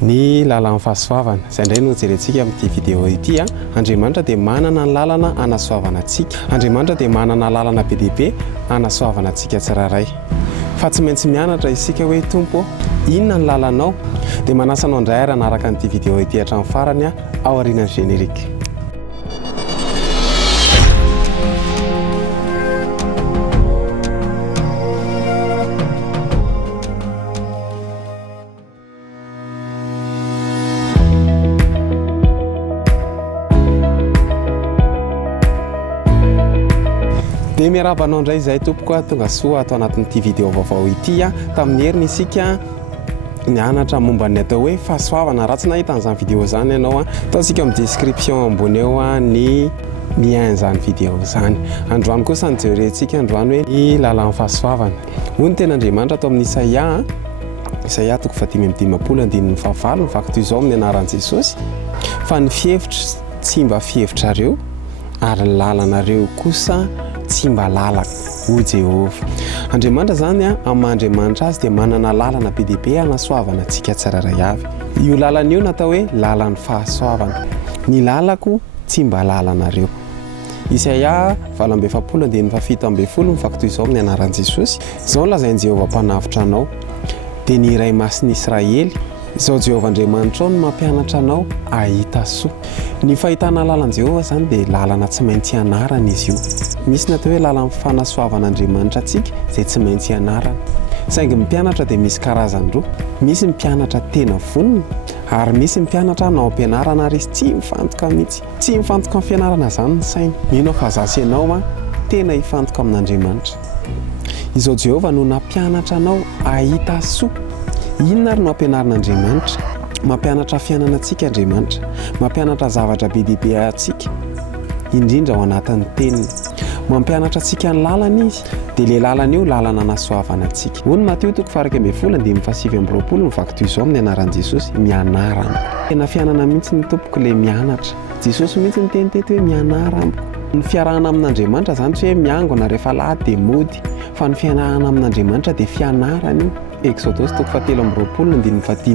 Ny Lalan'ny Fahasoavana, izay indray no jerentsika amin'ity vidéo ity. Andriamanitra dia manana ny lalana hanasoavana antsika. Andriamanitra dia manana lalana be dia be hanasoavana antsika tsirairay. Fa tsy maintsy mianatra isika hoe tompo, inona ny lalanao? Dia manasanao indray ary hanaraka an'ity vidéo ity hatramin'ny farany ao aorian'ny générique. Dia miarabanao indray izay tompoko tonga soa ato anatin'ity vidéo vaovao ity. Tamin'ny heriny isika nianatra momba ny atao hoe fahasoavana. Raha tsy nahita an'izany vidéo izany ianao, ataontsika amin'ny description ambony eo ny lien izany vidéo izany. Androany kosa nijerentsika androany hoe ny Lalan'ny Fahasoavana. Hoy ny ten'Andriamanitra atao amin'ny Isaia 5:5 mivaky toy izao amin'ny anaran'i Jesosy: fa ny fihevitra tsy mba fihevitrareo ary ny lalanareo kosa tsy mba lalaka, ho Jehova. Andriamanitra zany Andriamanitra azy dia manana lalana be dia be hanasoavana antsika tsirairay avy. Io lalana io natao hoe lalan'ny fahasoavana. Ny lalako tsy mba lalanareo. Isaia 7:7 mivaky toy izao amin'ny anaran'i Jesosy: izao ny lazain'i Jehova mpanavitra anao, dia ny iray masin'i Israely, izao Jehova Andriamanitra no mampianatra anao ahita soa. Ny fahitana lalan'i Jehova zany dia lalana tsy maintsy ianarana izy io. Misy natao hoe lalan'ny fanasoavan'Andriamanitra antsika izay tsy maintsy ianarana. Saingy mpianatra dia misy karazany roa. Misy mpianatra tena vonona ary misy mpianatra nao ampianarana ary izy tsy mifantoka mihitsy. Tsy mifantoka amin'ny fianarana zany ny sainy. Mino fa zasy ianao tena hifantoka amin'Andriamanitra. Izao Jehova no nampianatra anao ahita soa. Inona ary no ampianaran'Andriamanitra? Mampianatra fiainana antsika Andriamanitra, mampianatra zavatra be dia be antsika, indrindra ao anatin'ny teniny. Mampianatra antsika ny lalana izy, dia ilay lalana io lalana hanasoavana antsika. Hoy ny Matteo 12:7 mivaky toy izao amin'ny anaran'i Jesosy: mianarana. Tena fiainana mihitsy ny tompoko ilay mianatra. Jesosy mihitsy ny teny teto hoe mianara amiko. Ny fiarahana amin'Andriamanitra zany tsy hoe miangona rehefa lahady dia mody, fa ny fiarahana amin'Andriamanitra dia fianarana io. Exodus 7:15 mivaky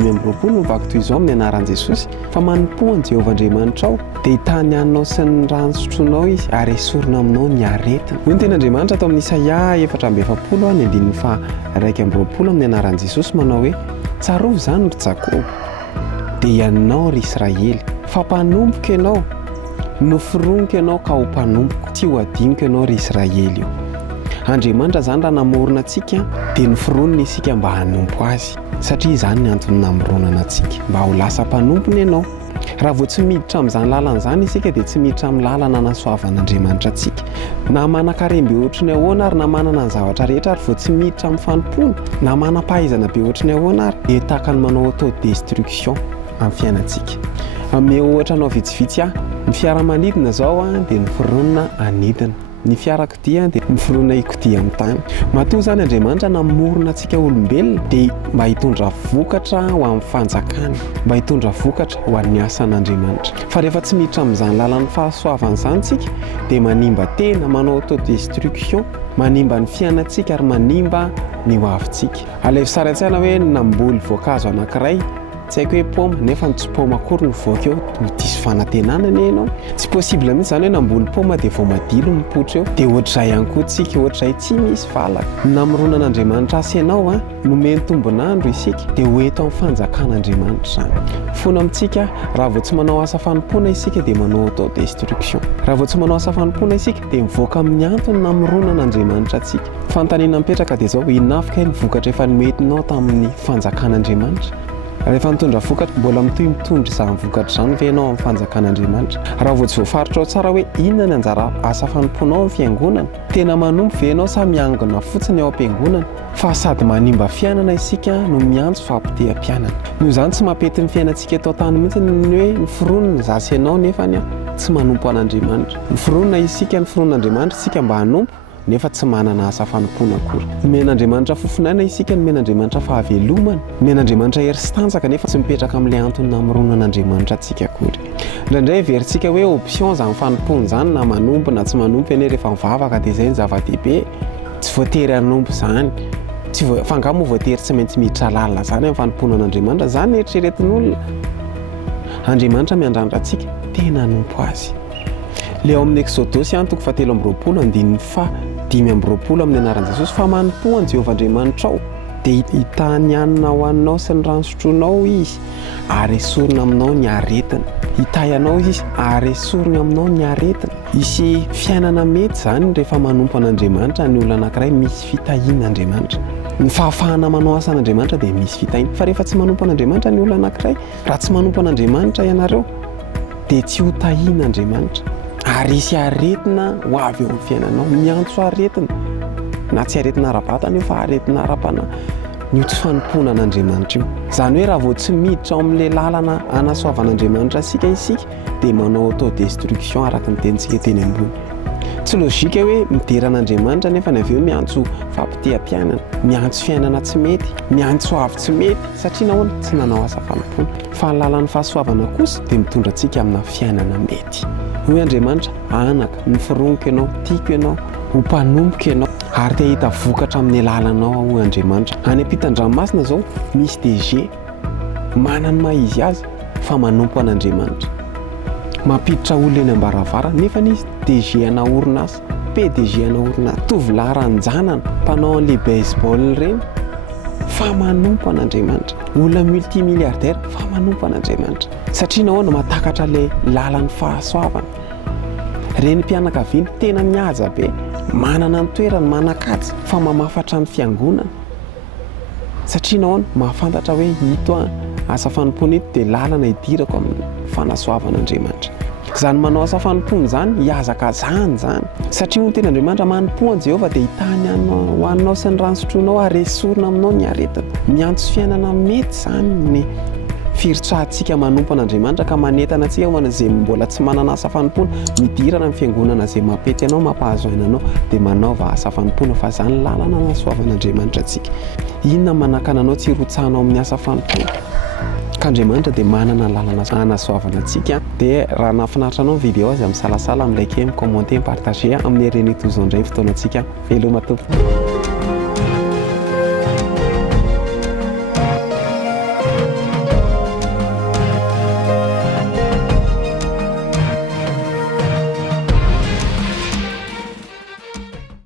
toy izao amin'ny anaran'i Jesosy: fa manompoan Jehova Andriamanitra ao, dia hitany anao sy ny rano sotronao izy ary esorina aminao ny aretina. Hoy ny ten'Andriamanitra atao amin'ny Isaia 4:1 amin'ny anaran'i Jesosy manao hoe: tsarovy izany ry Jakoba, dia ianao ry Israely, fa mpanompoka ianao, noforonika ianao ka ho mpanompoko, tsy ho adinoka ianao ry Israely io. Andriamanitra zany raha namorona antsika dia noforonina isika mba hanompo azy, satria izany ny antony namoronana antsika, mba ho lasa mpanompony ianao. Raha vao tsy miditra amin'izany lalana izany isika dia tsy miditra amin'ny lalana hanasoavan'Andriamanitra antsika. Na manan-karem-be ohatry ny ahoana ary na manana ny zavatra rehetra ary vao tsy miditra amin'ny fanompoana, na manam-pahaizana be ohatry ny ahoana ary, dia tahaka ny manao auto-destruction amin'ny fiainantsika. Ame ohatra anao vitsivitsy ny fiaramanidina zao dia noforonina anidina. Ny fiarakodia dia miforonina ikodia amin'ny tany. Matoa zany Andriamanitra namorona antsika olombelona dia mba hitondra vokatra ho amin'ny fanjakana, mba hitondra vokatra ho an'ny asan'Andriamanitra. Fa rehefa tsy miditra amin'izany lalan'ny fahasoavana izany tsika dia manimba tena, manao auto-destruction, manimba ny fiainantsika ary manimba ny ho avintsika. Alaivo sara an-tsaina hoe namboly voankazo anankiray, tsy haiko hoe paoma, nefa tsy paoma akory no voaka eo, diso fanantenana ianao. Tsy possible mihitsy zany hoe namboly paoma dia vao madilo ny potra eo. Dia ohatr'izay ihany koa tsika, ohatr'izay tsy misy valaka. Namoronan'Andriamanitra asy ianao nomeny tombonandro isika dia ho eto amin'ny fanjakan'Andriamanitra zany. Fona amintsika raha vao tsy manao asa fanompoana isika dia manao auto-destruction. Raha vao tsy manao asa fanompoana isika dia mivoaka amin'ny antony namoronan'Andriamanitra antsika. Fanontaniana mipetraka dia izao: inafika ny vokatra efa noentinao tamin'ny fanjakan'Andriamanitra? Rehefa mitondra vokatra mbola mitondra izany vokatra izany ve ianao amin'ny fanjakan'Andriamanitra? Raha vao tsy voafaritra tsara hoe inona ny anjara asa fanompoanao amin'ny fiangonana, tena manompo ve ianao sa miangona fotsiny ao am-piangonana? Fa sady manimba fiainana isika no miantso fampiteam-piainana. Noho izany tsy mampety ny fiainantsika eto an-tany mihitsy ny hoe noforonina zasy ianao nefa tsy manompo an'Andriamanitra. Noforonina isika, noforonan'Andriamanitra isika mba hanompo, nefa tsy manana asa fanompoana akory. Nomen'Andriamanitra fofinaina isika, nomen'Andriamanitra fahavelomana, nomen'Andriamanitra hery sy tanjaka, nefa tsy mipetraka amin'ilay antony namoronan'Andriamanitra antsika akory. Indraindray veritsika hoe option izany fanompoana izany, na manompo na tsy manompo anie rehefa mivavaka dia izay ny zava-dehibe. Tsy voatery hanompo izany. tsy fangamo voatery tsy maintsy miditra lalina zany amin'ny fanompoana an'Andriamanitra zany eritreretin'olona. Andriamanitra miandrandra antsika tena nompo azy. Le ao amin'ny Exodosy antoko 7:5 amin'ny anaran'i Jesosy fa manompo an Jehovah Andriamanitra ao dia hitany hanina ho aninao sy ny rano sotroinao izy ary esorina aminao ny aretina. Hitay anao izy ary esorina aminao ny aretina. Isy fiainana mety zany rehefa manompo an'Andriamanitra ny olona anankiray misy fitahiana Andriamanitra. Ny fahafahana manao asan'Andriamanitra dia misy fitahiana. Fa rehefa tsy manompo an'Andriamanitra ny olona anankiray, raha tsy manompo an'Andriamanitra ianareo dia tsy ho tahiana Andriamanitra. Ary isy aretina ho avy eo amin'ny fiainanao, miantso aretina. Na tsy aretina ara-batana io fa aretina ara-panahy. Io tsy fanompoana an'Andriamanitra io. Zany hoe raha vao tsy miditra ao amin'ilay lalana hanasoavan'Andriamanitra isika dia manao autodestruction araka ny tenintsika teny ambony. Tsy lôjika hoe mideran'Andriamanitra nefa ny avy eo miantso fampiteam-piainana, miantso fiainana tsy mety, miantso avy tsy mety satria nahoana tsy nanao asa fanompoana. Fa ny lalan'ny fahasoavana kosa dia mitondra antsika amina fiainana mety. Hoy Andriamanitra, anaka, niforoniko ianao, tiako ianao, ho mpanompoka ianao ary te hita vokatra amin'ny lalanao hoy Andriamanitra. Any ampitan-dranomasina zao misy DG manany maizy azy fa manompo an'Andriamanitra. Mampiditra olona eny ambaravara nefa nisy DG ana orinasa, PDG ana orinasa, tovolahy ranjanana, mpanao an'ilay baseball ireny fa manompo an'Andriamanitra. Olona multimilliardaire fa manompo an'Andriamanitra. Satria nahoana matakatra ilay lalan'ny fahasoavana. Reny mpianakaviana tena mihaja be, manana ny toerany, manan-kaja fa mamafatra ny fiangonana. Satria nahoana mahafantatra hoe ito asa fanompoana ito dia lalana hidirako amin'ny fanasoavan'Andriamanitra. Zany manao asa fanompoana zany hiazaka zany. Satria hoy ny ten'Andriamanitra manompo an Jehovah dia hitany ho aninao sy ny rano sotroinao ary esorina aminao ny aretina. Miantso fiainana mety zany ny firitsahantsika manompo an'Andriamanitra ka manentana antsika ho an'izay mbola tsy manana asa fanompoana, midirana amin'ny fiangonana izay mampety anao, mampahazo ainanao dia manaova asa fanompoana fa zany lalana hanasoavan'Andriamanitra antsika. Inona manakana anao tsy hirotsahanao amin'ny asa fanompoana? Ka Andriamanitra dia manana lalana hanasoavana antsika. Dia raha nahafinaritra anao ny vidéo azy amin'ny salasala, amin'ny like, amin'ny commenter, partager amin'ny RNT indray fotoana antsika. Veloma tompoko.